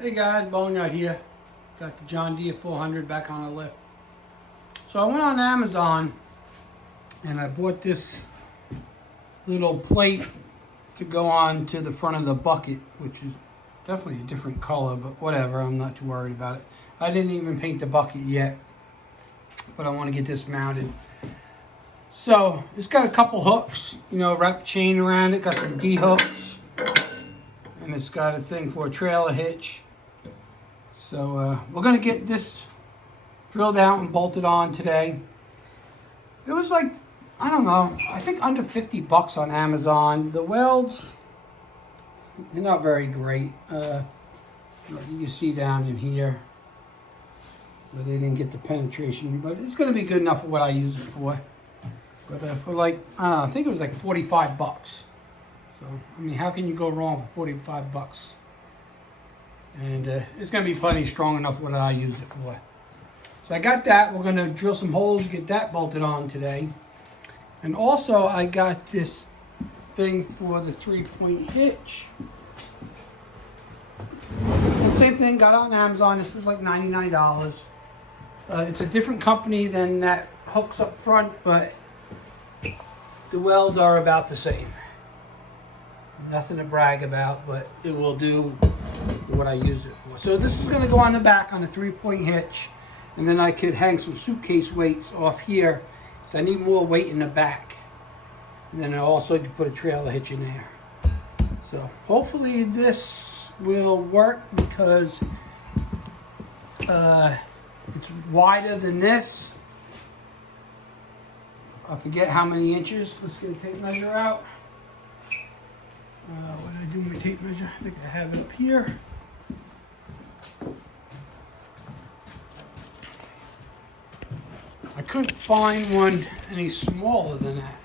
Hey guys, Boneyard here. Got the John Deere 400 back on the lift. So I went on Amazon and I bought this little plate to go on to the front of the bucket, which is definitely a different color, but whatever, I'm not too worried about it. I didn't even paint the bucket yet, but I want to get this mounted. So it's got a couple hooks, wrap chain around it, got some D hooks, and it's got a thing for a trailer hitch. So we're going to get this drilled out and bolted on today. It was like, I don't know, I think under 50 bucks on Amazon. The welds, they're not very great. You can see down in here where they didn't get the penetration, but it's going to be good enough for what I use it for. But for like, I don't know, I think it was like 45 bucks. So, I mean, how can you go wrong for 45 bucks? And it's going to be plenty strong enough what I use it for. So I got that. We're going to drill some holes, get that bolted on today. And also I got this thing for the 3-point hitch. And same thing, got it on Amazon. This was like $99. It's a different company than that hooks up front, but the welds are about the same. Nothing to brag about, but it will do what I use it for. So this is going to go on the back on a 3-point hitch, and then I could hang some suitcase weights off here, because I need more weight in the back. And then I also could put a trailer hitch in there. So hopefully this will work, because it's wider than this. I forget how many inches. Let's get a tape measure out. What did I do with my tape measure? I think I have it up here. I couldn't find one any smaller than that.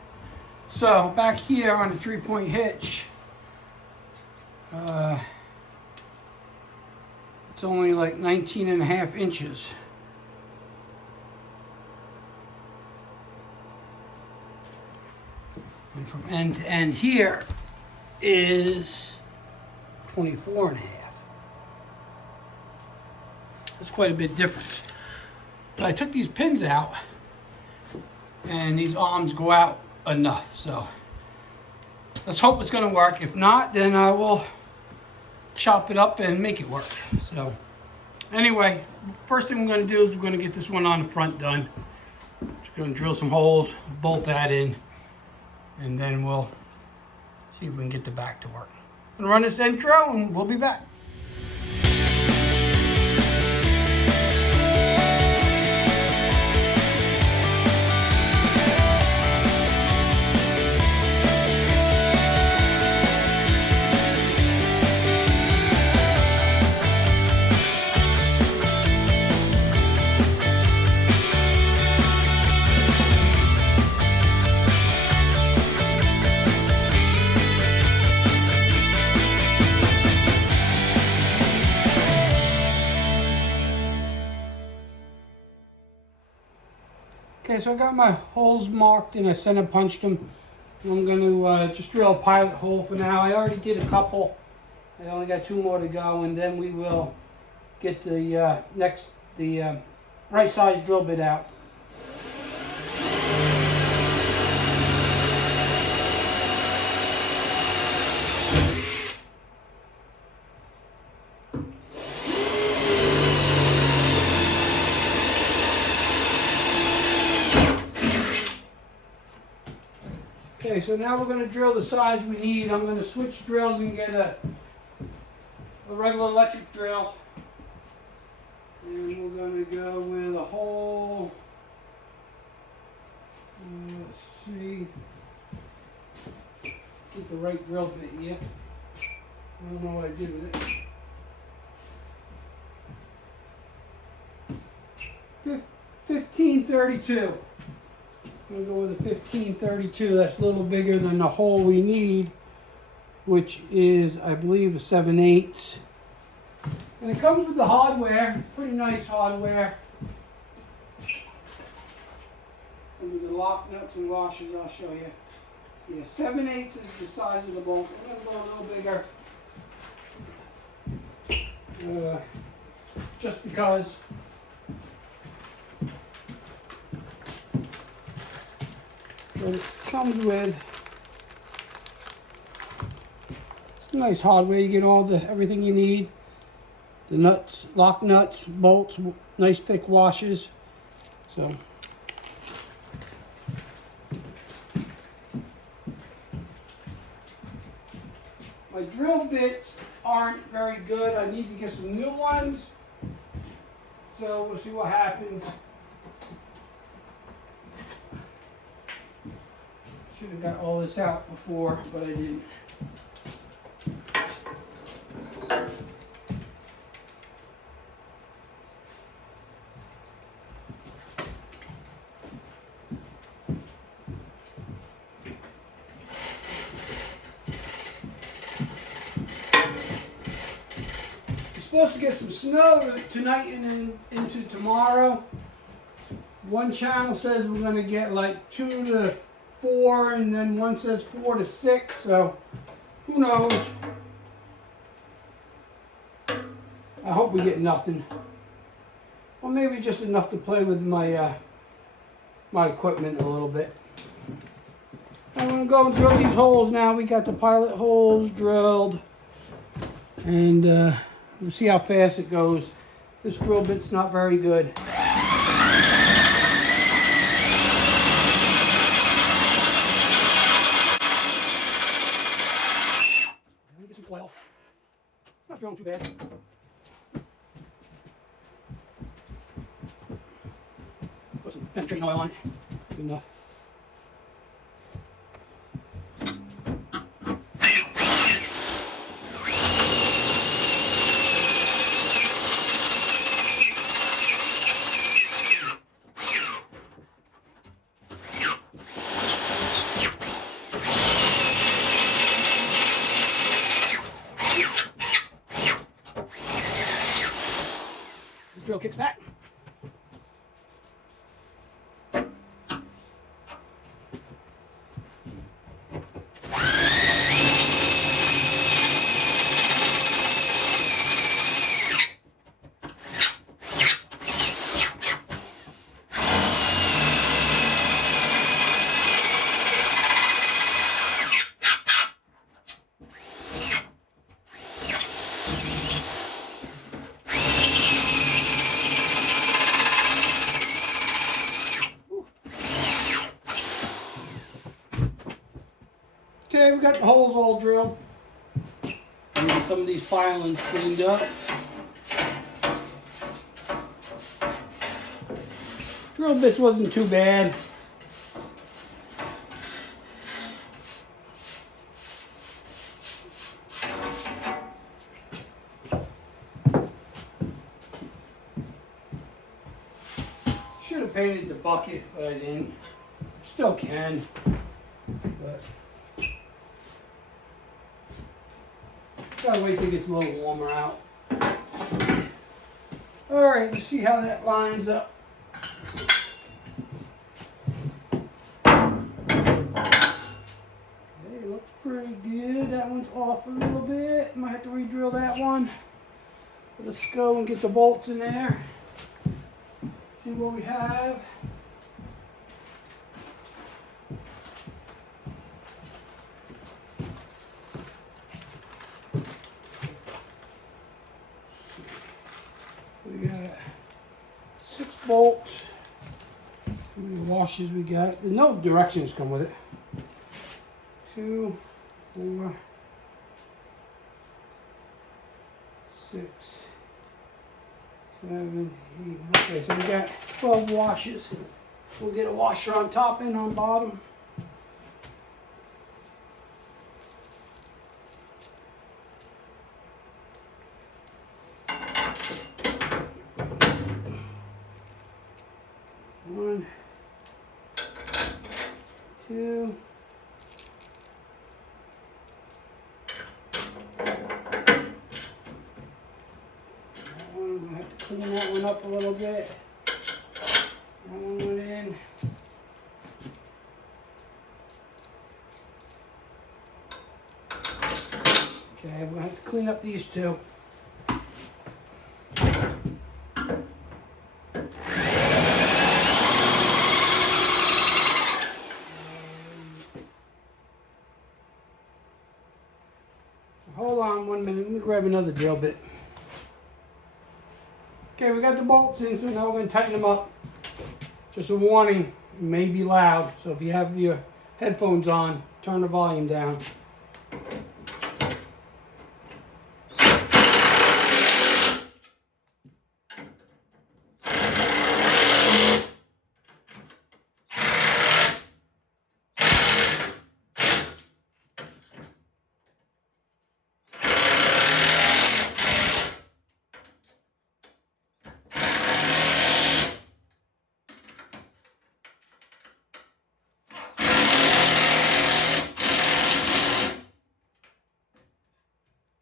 So back here on the 3-point hitch, it's only like 19.5 inches. And from end to end here is 24.5. That's quite a bit difference. But I took these pins out, and these arms go out enough. So let's hope it's going to work. If not, then I will chop it up and make it work. So anyway, first thing we're going to do is we're going to get this one on the front done. Just going to drill some holes, bolt that in, and then we'll see if we can get the back to work. I'm going to run this intro and we'll be back. Okay, so I got my holes marked and I center punched them. I'm going to just drill a pilot hole for now. I already did a couple. I only got 2 more to go, and then we will get the right size drill bit out. Okay, so now we're going to drill the size we need. I'm going to switch drills and get a regular electric drill. And we're going to go with a hole. Let's see. Get the right drill bit yet. I don't know what I did with it. 1532. I'm going to go with a 1532. That's a little bigger than the hole we need, which is, I believe, a 7/8. And it comes with the hardware, pretty nice hardware. And with the lock nuts and washers, I'll show you. Yeah, 7/8 is the size of the bolt. I'm going to go a little bigger. just because it comes with nice hardware. You get everything you need. The nuts, lock nuts, bolts, nice thick washers. So my drill bits aren't very good. I need to get some new ones. So we'll see what happens. Should have got all this out before, but I didn't. Supposed to get some snow tonight and then into tomorrow. One channel says we're going to get like 2 to 4, and then one says 4 to 6. So who knows? I hope we get nothing. Well, maybe just enough to play with my my equipment a little bit. I'm going to go and drill these holes now. We got the pilot holes drilled, and we'll see how fast it goes. This drill bit's not very good. Let me get some oil. It's not drilling too bad. Put some penetrating oil on it. Good enough. Drill kicks back. Okay, we got the holes all drilled. And some of these filings cleaned up. Drill bits wasn't too bad. Should have painted the bucket, but I didn't. Still can, but gotta wait till it gets a little warmer out. Alright, let's see how that lines up. Okay, looks pretty good. That one's off a little bit. Might have to re-drill that one. Let's go and get the bolts in there. See what we have. We got 6 bolts. How many washers we got? There's no directions come with it. 2, 4, 6, 7, 8. Okay, so we got 12 washers. We'll get a washer on top and on bottom. One, 2, I'm gonna have to clean that one up a little bit. That one went in. Okay, I'm gonna have to clean up these two. Hold on 1 minute, let me grab another drill bit. Okay, we got the bolts in, so now we're going to tighten them up. Just a warning, it may be loud, so if you have your headphones on, turn the volume down.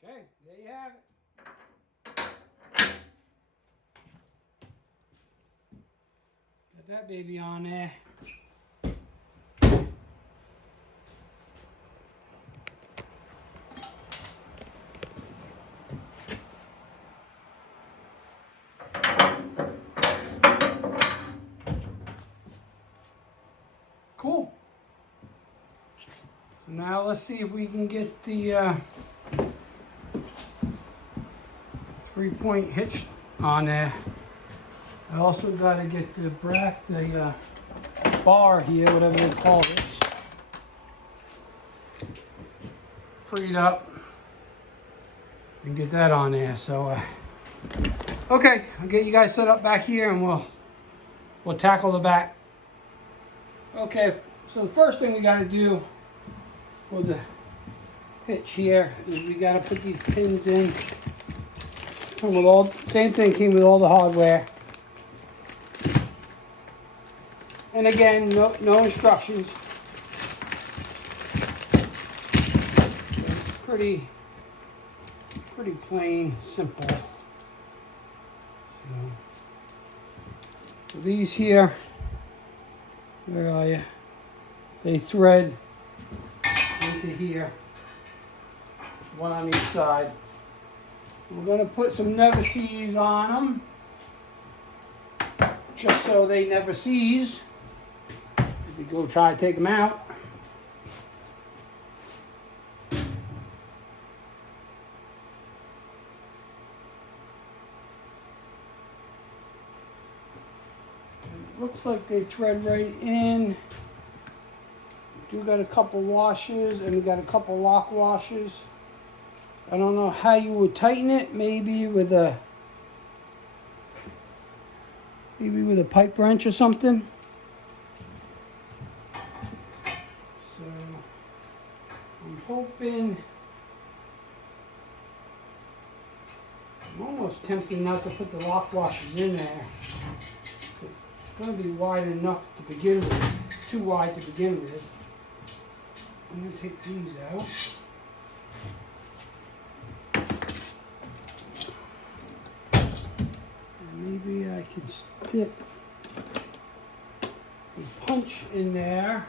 Okay, there you have it. Got that baby on there. Cool. So now let's see if we can get the 3-point hitch on there. I also got to get the bar here, whatever they call this, freed up and get that on there. So okay, I'll get you guys set up back here and we'll tackle the back. Okay, so the first thing we got to do for the hitch here is we got to put these pins in. Come with all, same thing, came with all the hardware. And again, no instructions. It's pretty plain, simple. So these here, where are you? They thread into here, one on each side. We're going to put some never seize on them, just so they never seize. If you go try to take them out. It looks like they thread right in. We do got a couple washers and we got a couple lock washers. I don't know how you would tighten it, maybe with a pipe wrench or something. So I'm hoping, I'm almost tempted not to put the lock washers in there. It's going to be wide enough to begin with, too wide to begin with. I'm going to take these out. Maybe I can stick a punch in there.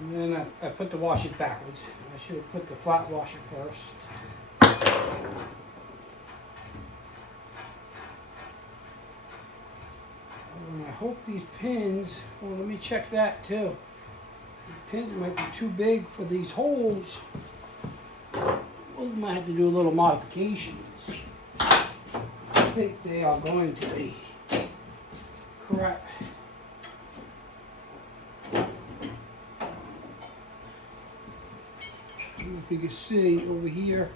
And then I put the washers backwards. I should have put the flat washer first. And I hope these pins, well, let me check that too. The pins might be too big for these holes. We might have to do a little modifications. I think they are going to be. Correct. If you can see over here,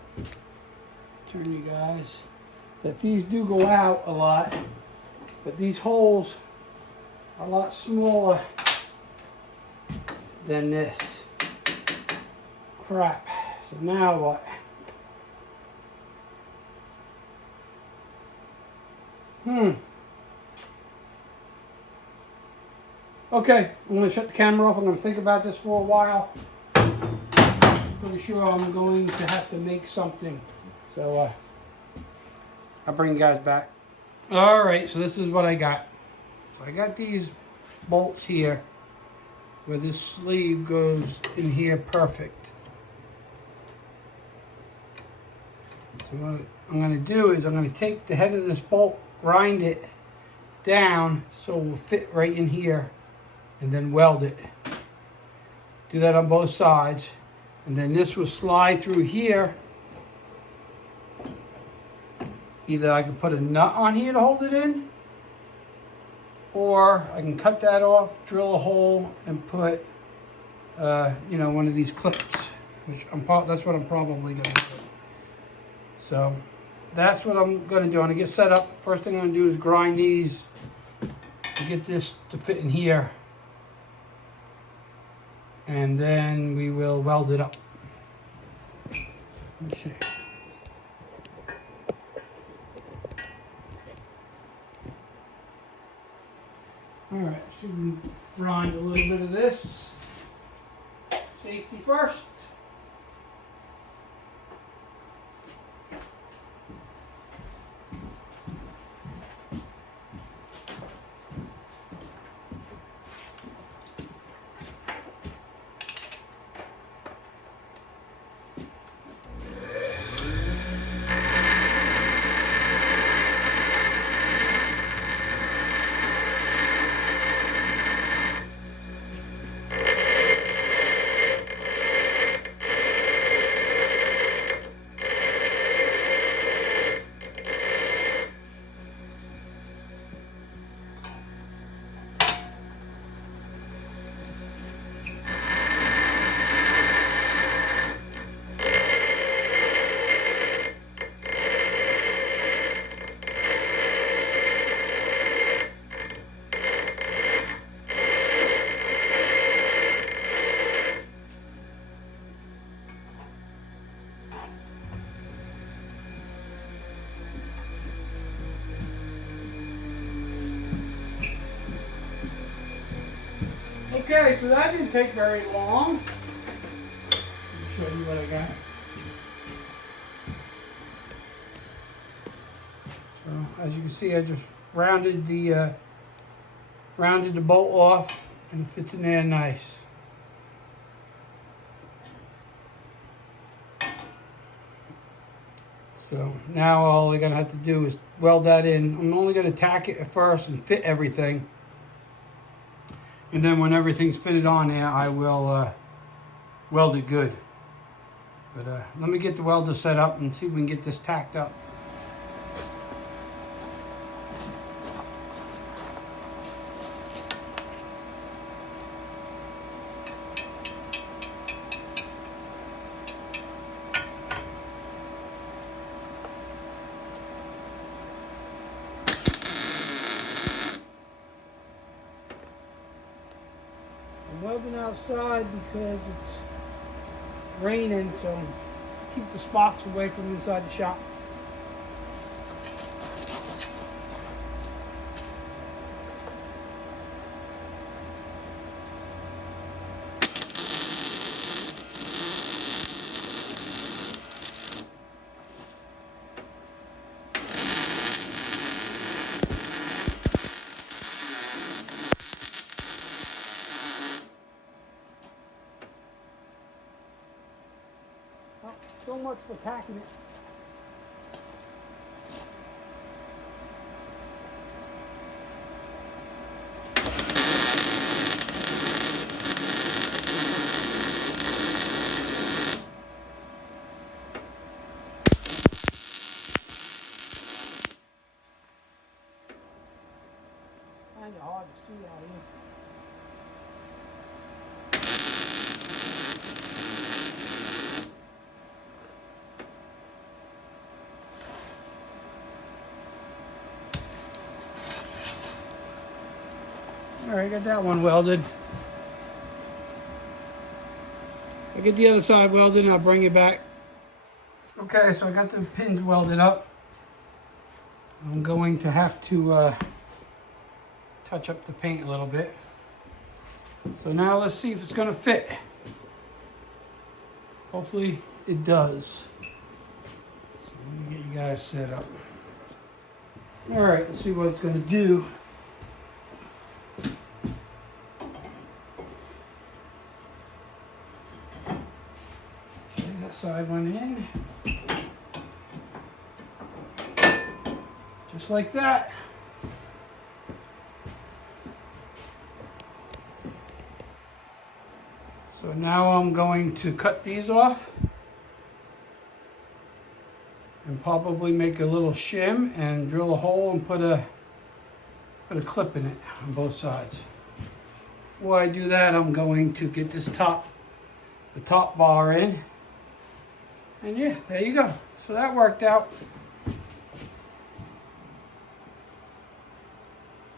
turn you guys, that these do go out a lot, but these holes are a lot smaller than this. Crap. So now what? Okay, I'm going to shut the camera off. I'm going to think about this for a while. pretty sure I'm going to have to make something. So I'll bring you guys back. All right, so this is what I got. So I got these bolts here where this sleeve goes in here perfect. So what I'm going to do is I'm going to take the head of this bolt, grind it down so it will fit right in here, and then weld it. Do that on both sides, and then this will slide through here. Either I can put a nut on here to hold it in, or I can cut that off, drill a hole, and put, you know, one of these clips. Which that's what I'm probably going to do. So that's what I'm going to do. I'm going to get set up. First thing I'm going to do is grind these to get this to fit in here, and then we will weld it up. Let's see. All right, so we can grind a little bit of this. Safety first. Okay, so that didn't take very long. Let me show you what I got. So as you can see, I just rounded the bolt off, and it fits in there nice. So now all I'm gonna have to do is weld that in. I'm only gonna tack it at first and fit everything. And then when everything's fitted on there, I will weld it good. But let me get the welder set up and see if we can get this tacked up. I'm welding outside because it's raining, so keep the sparks away from inside the shop. Well, so much for packing it. Kind of hard to see out here. All right, got that one welded. I get the other side welded and I'll bring it back. Okay, so I got the pins welded up. I'm going to have to touch up the paint a little bit. So now let's see if it's going to fit. Hopefully it does. So let me get you guys set up. All right, let's see what it's going to do. Okay, that side went in. Just like that. So now I'm going to cut these off and probably make a little shim and drill a hole and put a clip in it on both sides. Before I do that, I'm going to get the top bar in. And yeah, there you go. So that worked out.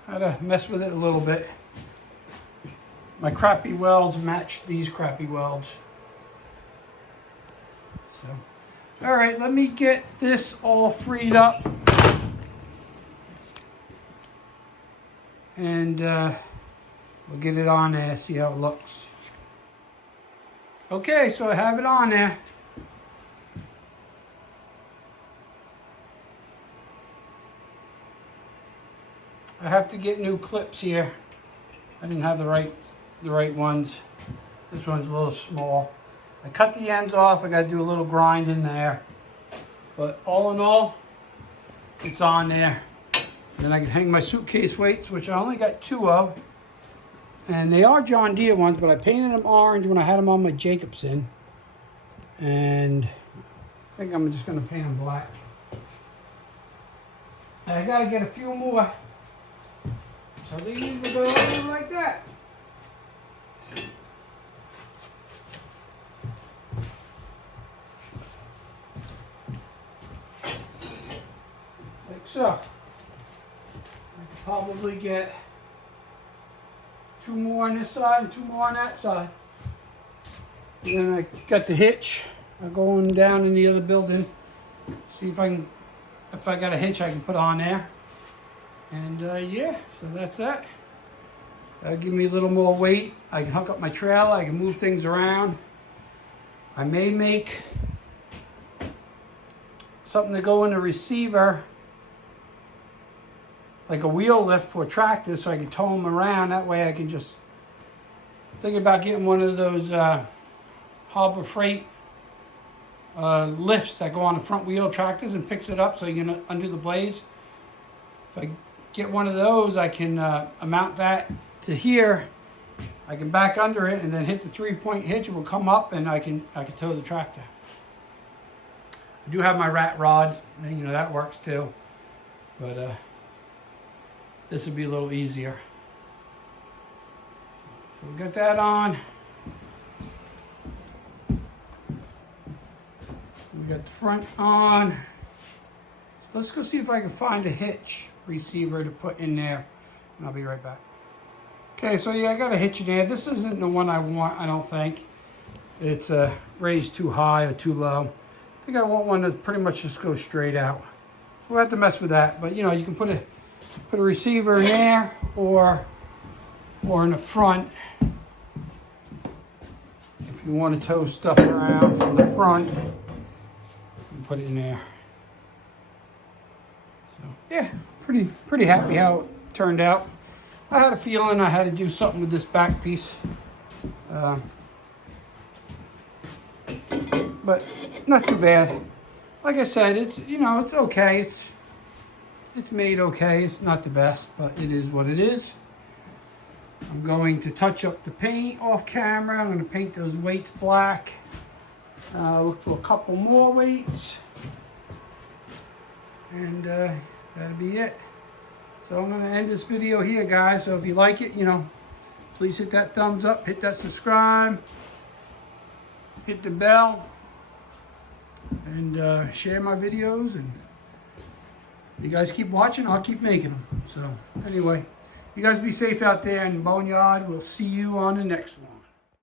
Had to mess with it a little bit. My crappy welds match these crappy welds. So, all right, let me get this all freed up. And we'll get it on there, see how it looks. Okay, so I have it on there. I have to get new clips here. I didn't have the right ones. This one's a little small. I cut the ends off. I got to do a little grind in there. But all in all, it's on there. Then I can hang my suitcase weights, which I only got 2 of. And they are John Deere ones, but I painted them orange when I had them on my Jacobson. And I think I'm just going to paint them black. And I got to get a few more. So these will go like that. Like so. I could probably get 2 more on this side and 2 more on that side. And then I got the hitch. I'm going down in the other building. See if I got a hitch I can put on there. And yeah, so that's that. That'll give me a little more weight. I can hook up my trailer. I can move things around. I may make something to go in the receiver, like a wheel lift for tractors, so I can tow them around. That way I can just think about getting one of those Harbor Freight lifts that go on the front wheel tractors and picks it up so you can undo the blades. If I get one of those, I can mount that to here. I can back under it and then hit the 3-point hitch. It will come up and I can tow the tractor. I do have my rat rod, and you know that works too. But this would be a little easier. So we got that on. We got the front on. So let's go see if I can find a hitch receiver to put in there, and I'll be right back. Okay, so yeah, I got a hitch in there. This isn't the one I want, I don't think. It's raised too high or too low. I think I want one that pretty much just goes straight out. So we'll have to mess with that, but you know, you can put a receiver in there or in the front if you want to tow stuff around from the front. You can put it in there. So yeah, pretty happy how it turned out. I had a feeling I had to do something with this back piece, but not too bad. Like I said, it's, you know, it's okay. It's made okay. It's not the best, but it is what it is. I'm going to touch up the paint off camera. I'm going to paint those weights black. Look for a couple more weights, and that'll be it. So I'm going to end this video here, guys. So if you like it, you know, please hit that thumbs up, hit that subscribe, hit the bell, and share my videos. And you guys keep watching, I'll keep making them. So anyway, you guys be safe out there in the boneyard. We'll see you on the next one.